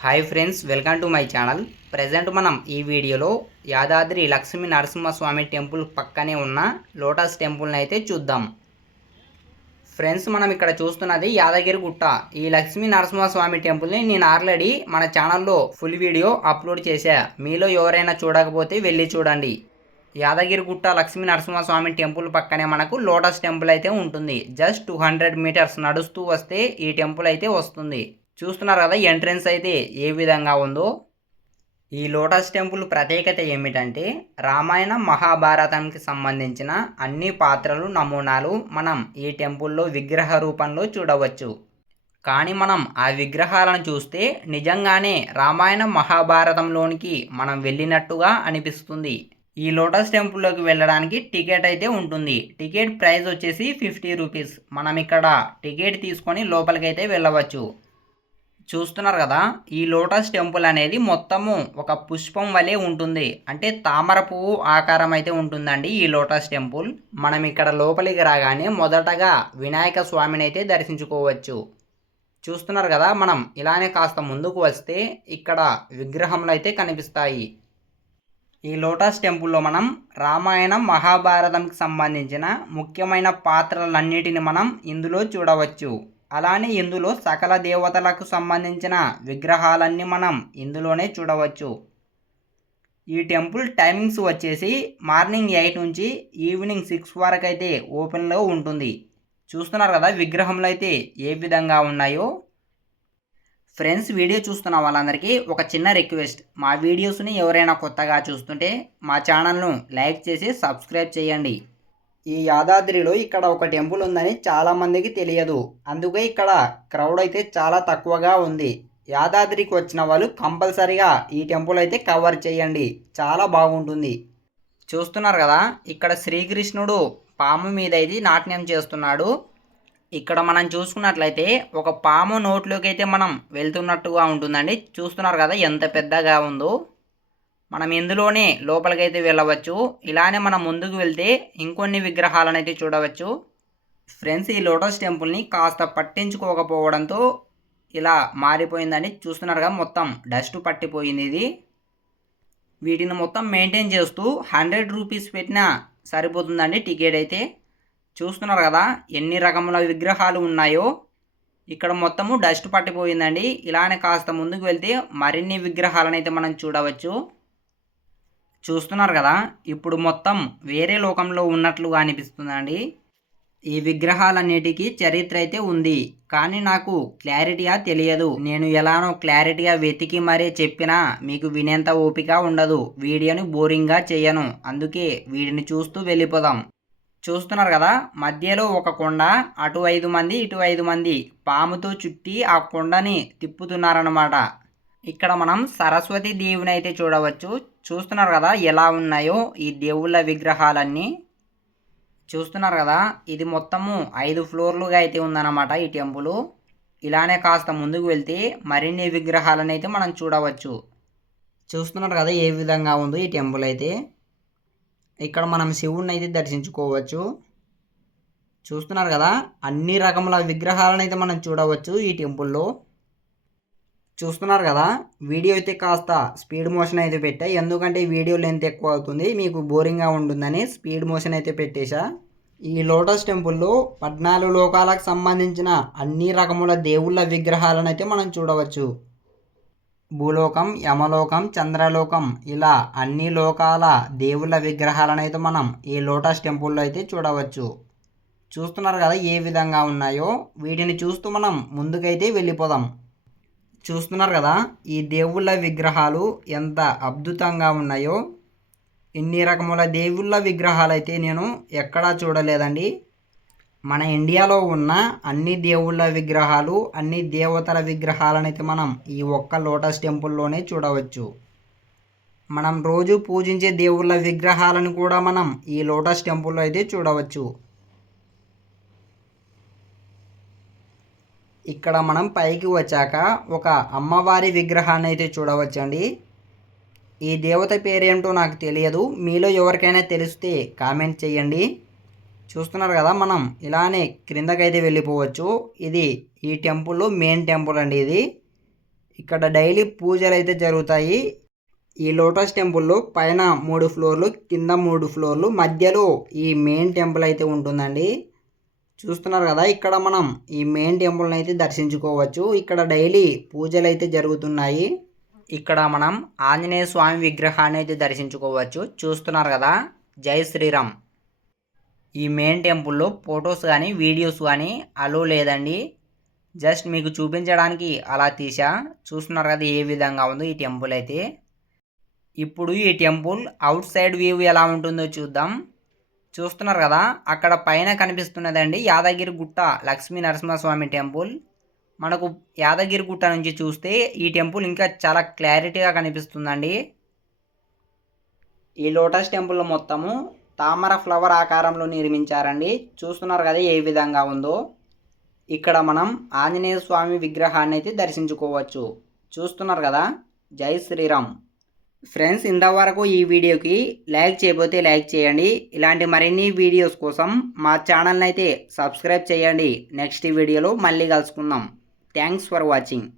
Hi friends welcome to my channel present మనం ఈ వీడియోలో యాదాద్రి లక్ష్మీ నరసింహస్వామి టెంపుల్ పక్కనే ఉన్న లోటస్ టెంపుల్ని అయితే చూద్దాం. ఫ్రెండ్స్ మనం ఇక్కడ చూస్తున్నది యాదగిరి గుట్ట. ఈ లక్ష్మీ నరసింహస్వామి టెంపుల్ని నేను ఆల్రెడీ మన ఛానల్లో ఫుల్ వీడియో అప్లోడ్ చేశా. మీలో ఎవరైనా చూడకపోతే వెళ్ళి చూడండి. యాదగిరి గుట్ట లక్ష్మీ నరసింహస్వామి టెంపుల్ పక్కనే మనకు లోటస్ టెంపుల్ అయితే ఉంటుంది. జస్ట్ టూ హండ్రెడ్ మీటర్స్ నడుస్తూ వస్తే ఈ టెంపుల్ అయితే వస్తుంది. చూస్తున్నారు కదా ఎంట్రన్స్ అయితే ఏ విధంగా ఉందో. ఈ లోటస్ టెంపుల్ ప్రత్యేకత ఏమిటంటే రామాయణం మహాభారతానికి సంబంధించిన అన్ని పాత్రలు నమూనాలు మనం ఈ టెంపుల్లో విగ్రహ రూపంలో చూడవచ్చు. కానీ మనం ఆ విగ్రహాలను చూస్తే నిజంగానే రామాయణం మహాభారతంలోనికి మనం వెళ్ళినట్టుగా అనిపిస్తుంది. ఈ లోటస్ టెంపుల్లోకి వెళ్ళడానికి టికెట్ అయితే ఉంటుంది. టికెట్ ప్రైస్ వచ్చేసి ఫిఫ్టీ రూపీస్. మనం ఇక్కడ టికెట్ తీసుకొని లోపలికైతే వెళ్ళవచ్చు. చూస్తున్నారు కదా ఈ లోటస్ టెంపుల్ అనేది మొత్తము ఒక పుష్పం వలె ఉంటుంది. అంటే తామర పువ్వు ఆకారం అయితే ఉంటుందండి ఈ లోటస్ టెంపుల్. మనం ఇక్కడ లోపలికి రాగానే మొదటగా వినాయక స్వామిని అయితే దర్శించుకోవచ్చు. చూస్తున్నారు కదా మనం ఇలానే కాస్త ముందుకు వస్తే ఇక్కడ విగ్రహములు అయితే కనిపిస్తాయి. ఈ లోటస్ టెంపుల్లో మనం రామాయణం మహాభారతంకి సంబంధించిన ముఖ్యమైన పాత్రలన్నిటిని మనం ఇందులో చూడవచ్చు. అలానే ఇందులో సకల దేవతలకు సంబంధించిన విగ్రహాలన్నీ మనం ఇందులోనే చూడవచ్చు. ఈ టెంపుల్ టైమింగ్స్ వచ్చేసి మార్నింగ్ ఎయిట్ నుంచి ఈవినింగ్ సిక్స్ వరకు అయితే ఓపెన్లో ఉంటుంది. చూస్తున్నారు కదా విగ్రహంలో అయితే ఏ విధంగా ఉన్నాయో? ఫ్రెండ్స్ వీడియో చూస్తున్న వాళ్ళందరికీ ఒక చిన్న రిక్వెస్ట్. మా వీడియోస్ని ఎవరైనా కొత్తగా చూస్తుంటే మా ఛానల్ను లైక్ చేసి సబ్స్క్రైబ్ చేయండి. ఈ యాదాద్రిలో ఇక్కడ ఒక టెంపుల్ ఉందని చాలామందికి తెలియదు. అందుకే ఇక్కడ క్రౌడ్ అయితే చాలా తక్కువగా ఉంది. యాదాద్రికి వచ్చిన వాళ్ళు కంపల్సరిగా ఈ టెంపుల్ అయితే కవర్ చేయండి. చాలా బాగుంటుంది. చూస్తున్నారు కదా ఇక్కడ శ్రీకృష్ణుడు పాము మీద అయితే నాట్యం చేస్తున్నాడు. ఇక్కడ మనం చూసుకున్నట్లయితే ఒక పాము నోట్లోకి అయితే మనం వెళ్తున్నట్టుగా ఉంటుందండి. చూస్తున్నారు కదా ఎంత పెద్దగా ఉందో. మనం ఇందులోనే లోపలికైతే వెళ్ళవచ్చు. ఇలానే మనం ముందుకు వెళ్తే ఇంకొన్ని విగ్రహాలను అయితే చూడవచ్చు. ఫ్రెండ్స్ ఈ లోటస్ టెంపుల్ని కాస్త పట్టించుకోకపోవడంతో ఇలా మారిపోయిందని చూస్తున్నారుగా మొత్తం. డస్ట్ పట్టిపోయింది ఇది. వీటిని మొత్తం మెయింటైన్ చేస్తూ హండ్రెడ్ రూపీస్ పెట్టినా సరిపోతుందండి టికెట్ అయితే. చూస్తున్నారు కదా ఎన్ని రకముల విగ్రహాలు ఉన్నాయో. ఇక్కడ మొత్తము డస్ట్ పట్టిపోయిందండి. ఇలానే కాస్త ముందుకు వెళ్తే మరిన్ని విగ్రహాలను అయితే మనం చూడవచ్చు. చూస్తున్నారు కదా ఇప్పుడు మొత్తం వేరే లోకంలో ఉన్నట్లుగా అనిపిస్తుందండి. ఈ విగ్రహాలన్నిటికీ చరిత్ర అయితే ఉంది కానీ నాకు క్లారిటీగా తెలియదు. నేను ఎలానో క్లారిటీగా వెతికి మరీ చెప్పినా మీకు వినేంత ఓపిక ఉండదు. వీడియోని బోరింగ్గా చేయను అందుకే వీడిని చూస్తూ వెళ్ళిపోదాం. చూస్తున్నారు కదా మధ్యలో ఒక కొండ అటు ఐదు మంది ఇటు ఐదు మంది పాముతో చుట్టి ఆ కొండని తిప్పుతున్నారన్నమాట. ఇక్కడ మనం సరస్వతి దేవుని అయితే చూడవచ్చు. చూస్తున్నారు కదా ఎలా ఉన్నాయో ఈ దేవుళ్ళ విగ్రహాలన్నీ. చూస్తున్నారు కదా ఇది మొత్తము ఐదు ఫ్లోర్లుగా అయితే ఉందన్నమాట ఈ టెంపుల్. ఇలానే కాస్త ముందుకు వెళ్తే మరిన్ని విగ్రహాలను అయితే మనం చూడవచ్చు. చూస్తున్నారు కదా ఏ విధంగా ఉందో ఈ టెంపుల్ అయితే. ఇక్కడ మనం శివుడిని అయితే దర్శించుకోవచ్చు. చూస్తున్నారు కదా అన్ని రకముల విగ్రహాలను అయితే మనం చూడవచ్చు ఈ టెంపుల్లో. చూస్తున్నారు కదా? వీడియో అయితే కాస్త స్పీడ్ మోషన్ అయితే పెట్టా. ఎందుకంటే ఈ వీడియో లెంత్ ఎక్కువ అవుతుంది. మీకు బోరింగ్గా ఉంటుందని స్పీడ్ మోషన్ అయితే పెట్టేశా. ఈ లోటస్ టెంపుల్లో పద్నాలుగు లోకాలకు సంబంధించిన అన్ని రకముల దేవుళ్ళ విగ్రహాలను అయితే మనం చూడవచ్చు. భూలోకం యమలోకం చంద్రలోకం ఇలా అన్ని లోకాల దేవుళ్ళ విగ్రహాలను అయితే మనం ఈ లోటస్ టెంపుల్లో అయితే చూడవచ్చు. చూస్తున్నారు కదా ఏ విధంగా ఉన్నాయో? వీటిని చూస్తూ మనం ముందుకైతే వెళ్ళిపోదాం. చూస్తున్నారు కదా ఈ దేవుళ్ళ విగ్రహాలు ఎంత అద్భుతంగా ఉన్నాయో. ఇన్ని రకముల దేవుళ్ళ విగ్రహాలు అయితే నేను ఎక్కడా చూడలేదండి. మన ఇండియాలో ఉన్న అన్ని దేవుళ్ళ విగ్రహాలు అన్ని దేవతల విగ్రహాలనైతే మనం ఈ ఒక్క లోటస్ టెంపుల్లోనే చూడవచ్చు. మనం రోజు పూజించే దేవుళ్ళ విగ్రహాలను కూడా మనం ఈ లోటస్ టెంపుల్లో అయితే చూడవచ్చు. ఇక్కడ మనం పైకి వచ్చాక ఒక అమ్మవారి విగ్రహాన్ని అయితే చూడవచ్చండి. ఈ దేవత పేరేంటో నాకు తెలియదు. మీలో ఎవరికైనా తెలిస్తే కామెంట్ చేయండి. చూస్తున్నారు కదా మనం ఇలానే క్రిందకైతే వెళ్ళిపోవచ్చు. ఇది ఈ టెంపుల్ మెయిన్ టెంపుల్ అండి ఇది. ఇక్కడ డైలీ పూజలు అయితే జరుగుతాయి. ఈ లోటస్ టెంపుల్లో పైన మూడు ఫ్లోర్లు కింద మూడు ఫ్లోర్లు మధ్యలో ఈ మెయిన్ టెంపుల్ అయితే ఉంటుందండి. చూస్తున్నారు కదా ఇక్కడ మనం ఈ మెయిన్ టెంపుల్ని అయితే దర్శించుకోవచ్చు. ఇక్కడ డైలీ పూజలు అయితే జరుగుతున్నాయి. ఇక్కడ మనం ఆంజనేయ స్వామి విగ్రహాన్ని అయితే దర్శించుకోవచ్చు. చూస్తున్నారు కదా జై శ్రీరామ్. ఈ మెయిన్ టెంపుల్లో ఫొటోస్ కానీ వీడియోస్ కానీ అలో లేదండి. జస్ట్ మీకు చూపించడానికి అలా తీసా చూస్తున్నారు కదా ఏ విధంగా ఉందో ఈ టెంపుల్ అయితే. ఇప్పుడు ఈ టెంపుల్ అవుట్ సైడ్ వ్యూ ఎలా ఉంటుందో చూద్దాం. చూస్తున్నారు కదా అక్కడ పైన కనిపిస్తున్నదండి యాదగిరి గుట్ట లక్ష్మీ నరసింహస్వామి టెంపుల్. మనకు యాదగిరి గుట్ట నుంచి చూస్తే ఈ టెంపుల్ ఇంకా చాలా క్లారిటీగా కనిపిస్తుందండి. ఈ లోటస్ టెంపుల్ మొత్తము తామర ఫ్లవర్ ఆకారంలో నిర్మించారండి. చూస్తున్నారు కదా ఏ విధంగా ఉందో. ఇక్కడ మనం ఆంజనేయ స్వామి విగ్రహాన్ని అయితే దర్శించుకోవచ్చు. చూస్తున్నారు కదా? జై శ్రీరామ్. ఫ్రెండ్స్ ఇంతవరకు ఈ వీడియోకి లైక్ చేయకపోతే లైక్ చేయండి. ఇలాంటి మరిన్ని వీడియోస్ కోసం మా ఛానల్ని అయితే సబ్స్క్రైబ్ చేయండి. నెక్స్ట్ వీడియోలో మళ్ళీ కలుసుకుందాం. Thanks for watching.